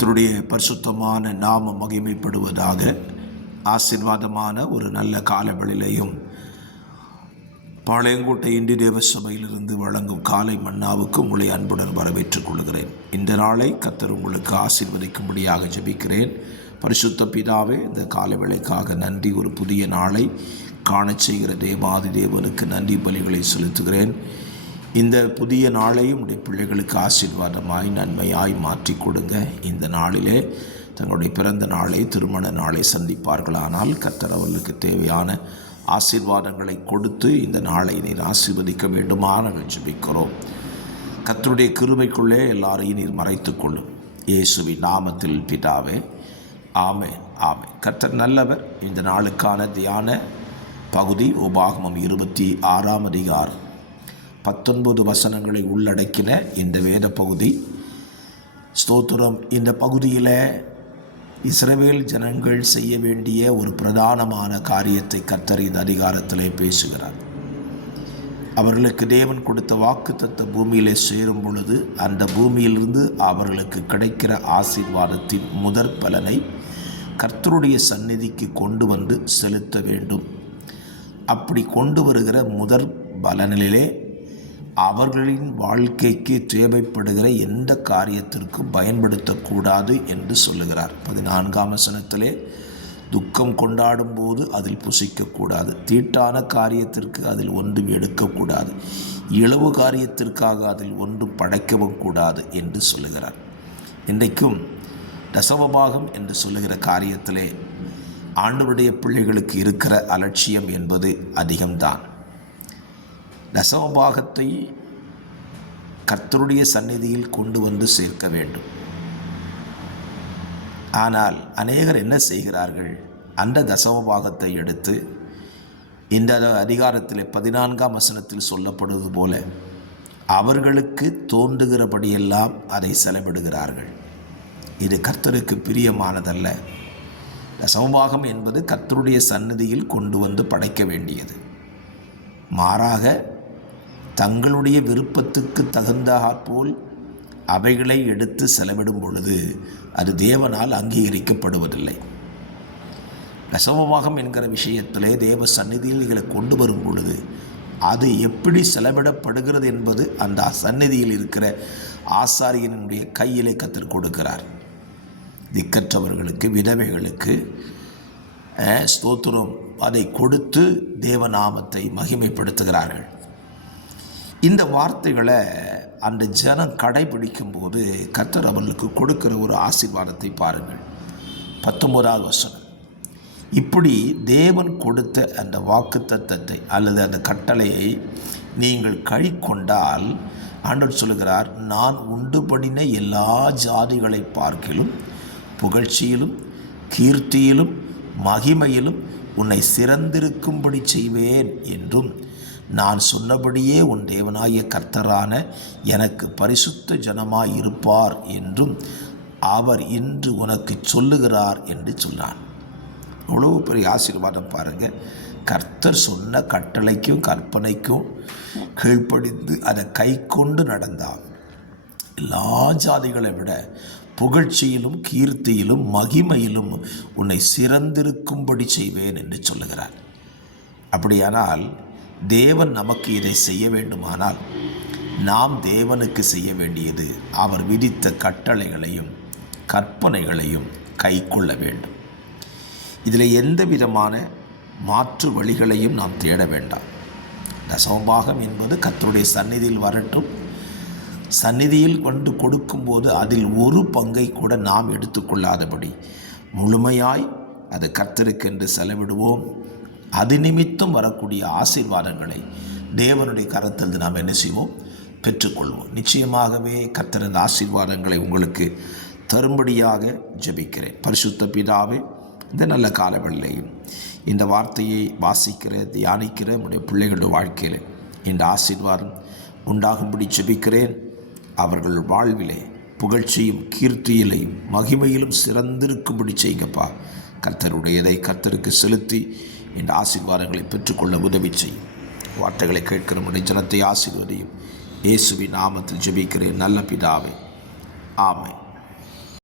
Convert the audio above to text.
கர்த்தருடைய பரிசுத்தமான நாம மகிமைப்படுவதாக. ஆசீர்வாதமான ஒரு நல்ல காலவெளியிலையும் பாளையங்கோட்டை இந்திய தேவ சபையிலிருந்து வழங்கும் காலை மன்னாவுக்கு உங்களை அன்புடன் வரவேற்றுக் கொள்கிறேன். இந்த நாளை கர்த்தர் உங்களுக்கு ஆசீர்வதிக்கும்படியாக ஜெபிக்கிறேன். பரிசுத்த பிதாவே, இந்த காலவேளைக்காக நன்றி. ஒரு புதிய நாளை காணச் செய்கிற தேவாதி தேவனுக்கு நன்றி பலிகளை செலுத்துகிறேன். இந்த புதிய நாளையும் உடைய பிள்ளைகளுக்கு ஆசீர்வாதமாய் நன்மையாய் மாற்றி கொடுங்க. இந்த நாளிலே தங்களுடைய பிறந்த நாளை, திருமண நாளை சந்திப்பார்களானால் கர்த்தர் அவர்களுக்கு தேவையான ஆசீர்வாதங்களை கொடுத்து இந்த நாளை நீர் ஆசீர்வதிக்க வேண்டுமா நாங்கள் ஜெபிக்கிறோம். கர்த்தருடைய கிருபைக்குள்ளே எல்லாரையும் நீர் மறைத்துக் கொள்ளும். இயேசுவின் நாமத்தில் பிதாவே, ஆமென், ஆமென். கர்த்தர் நல்லவர். இந்த நாளுக்கான தியான பகுதி உபாகமம் 26ஆம் அதிகாரம் 19 வசனங்களை உள்ளடக்கின இந்த வேத பகுதி. ஸ்தோத்திரம். இந்த பகுதியில் இஸ்ரவேல் ஜனங்கள் செய்ய வேண்டிய ஒரு பிரதானமான காரியத்தை கர்த்தர் இந்த அதிகாரத்திலே பேசுகிறார். அவர்களுக்கு தேவன் கொடுத்த வாக்குத்தத்த பூமியிலே சேரும் பொழுது அந்த பூமியிலிருந்து அவர்களுக்கு கிடைக்கிற ஆசீர்வாதத்தின் முதற் பலனை கர்த்தருடைய சந்நிதிக்கு கொண்டு வந்து செலுத்த வேண்டும். அப்படி கொண்டு வருகிற முதற் பலனிலே அவர்களின் வாழ்க்கைக்கு தேவைப்படுகிற எந்த காரியத்திற்கும் பயன்படுத்தக்கூடாது என்று சொல்லுகிறார். 14ஆம் வசனத்திலே துக்கம் கொண்டாடும் போது அதில் புசிக்கக்கூடாது, தீட்டான காரியத்திற்கு அதில் ஒன்றும் எடுக்கக்கூடாது, இளவு காரியத்திற்காக அதில் ஒன்றும் படைக்கவும் கூடாது என்று சொல்லுகிறார். இன்றைக்கும் தசமபாகம் என்று சொல்லுகிற காரியத்திலே ஆண்டவருடைய பிள்ளைகளுக்கு இருக்கிற அலட்சியம் என்பது அதிகம்தான். தசமபாகத்தை கர்த்தருடைய சந்நிதியில் கொண்டு வந்து சேர்க்க வேண்டும். ஆனால் அநேகர் என்ன செய்கிறார்கள்? அந்த தசமபாகத்தை எடுத்து இந்த அதிகாரத்தில் 14ஆம் வசனத்தில் சொல்லப்படுவது போல அவர்களுக்கு தோன்றுகிறபடியெல்லாம் அதை செலவிடுகிறார்கள். இது கர்த்தருக்கு பிரியமானதல்ல. தசமபாகம் என்பது கர்த்தருடைய சந்நிதியில் கொண்டு வந்து படைக்க வேண்டியது. மாறாக தங்களுடைய விருப்பத்துக்கு தகுந்தாற்போல் அவைகளை எடுத்து செலவிடும் பொழுது அது தேவனால் அங்கீகரிக்கப்படுவதில்லை. தசமபாகம் என்கிற விஷயத்திலே தேவ சந்நிதியில் இதை கொண்டு வரும் பொழுது அது எப்படி செலவிடப்படுகிறது என்பது அந்த சந்நிதியில் இருக்கிற ஆசாரியனுடைய கையிலே கர்த்தர் கொடுக்கிறார். திக்கற்றவர்களுக்கு, விதவைகளுக்கு ஸ்தோத்திரம் அதை கொடுத்து தேவநாமத்தை மகிமைப்படுத்துகிறார்கள். இந்த வார்த்தைகளை அந்த ஜனம் கடைபிடிக்கும் போது கர்த்தர் அவர்களுக்கு கொடுக்கிற ஒரு ஆசீர்வாதத்தை பாருங்கள். 19ஆவது வசனம். இப்படி தேவன் கொடுத்த அந்த வாக்குத்தத்தத்தை அல்லது அந்த கட்டளையை நீங்கள் கைக்கொண்டால் ஆண்டவர் சொல்லுகிறார், நான் உண்டு பண்ணின எல்லா ஜாதிகளை பார்க்கிலும் புகழ்ச்சியிலும் கீர்த்தியிலும் மகிமையிலும் உன்னை சிறந்திருக்கும்படி செய்வேன் என்றும், நான் சொன்னபடியே உன் தேவனாகிய கர்த்தரான எனக்கு பரிசுத்த ஜனமாய் இருப்பார் என்றும் அவர் இன்று உனக்கு சொல்லுகிறார் என்று சொன்னான். அவ்வளோ பெரிய ஆசீர்வாதம் பாருங்கள். கர்த்தர் சொன்ன கட்டளைக்கும் கற்பனைக்கும் கீழ்ப்படிந்து அதை கை கொண்டு நடந்தால் எல்லா ஜாதிகளை விட புகழ்ச்சியிலும் கீர்த்தியிலும் மகிமையிலும் உன்னை சிறந்திருக்கும்படி செய்வேன் என்று சொல்லுகிறார். அப்படியானால் தேவன் நமக்கு இதை செய்ய வேண்டுமானால் நாம் தேவனுக்கு செய்ய வேண்டியது அவர் விதித்த கட்டளைகளையும் கற்பனைகளையும் கை கொள்ள வேண்டும். இதில் எந்த விதமான மாற்று வழிகளையும் நாம் தேட வேண்டாம். தசமபாகம் என்பது கர்த்தருடைய சந்நிதியில் வரட்டும். சந்நிதியில் கொண்டு கொடுக்கும்போது அதில் ஒரு பங்கை கூட நாம் எடுத்துக்கொள்ளாதபடி முழுமையாய் அது கர்த்தருக்கென்று செலவிடுவோம். அது நிமித்தம் வரக்கூடிய ஆசீர்வாதங்களை தேவனுடைய கரத்தில் நாம் என்ன செய்வோம்? பெற்றுக்கொள்வோம். நிச்சயமாகவே கர்த்தர் அந்த ஆசீர்வாதங்களை உங்களுக்கு தரும்படியாக ஜெபிக்கிறேன். பரிசுத்த பிதாவே, இந்த நல்ல காலவெளியிலையும் இந்த வார்த்தையை வாசிக்கிற தியானிக்கிற நம்முடைய பிள்ளைகளுடைய வாழ்க்கையில் இந்த ஆசீர்வாதம் உண்டாகும்படி ஜெபிக்கிறேன். அவர்கள் வாழ்விலே புகழ்ச்சியும் கீர்த்தியிலையும் மகிமையிலும் சிறந்திருக்கும்படி செய்யுங்கப்பா. கர்த்தருடையதை கர்த்தருக்கு செலுத்தி இந்த ஆசீர்வாதங்களை பெற்றுக்கொள்ள உதவி செய்யும். வார்த்தைகளை கேட்கிற நம்முடைய ஜனத்தை ஆசீர்வதியும். இயேசுவின் நாமத்தில் ஜெபிக்கிறேன் நல்ல பிதாவே, ஆமென்.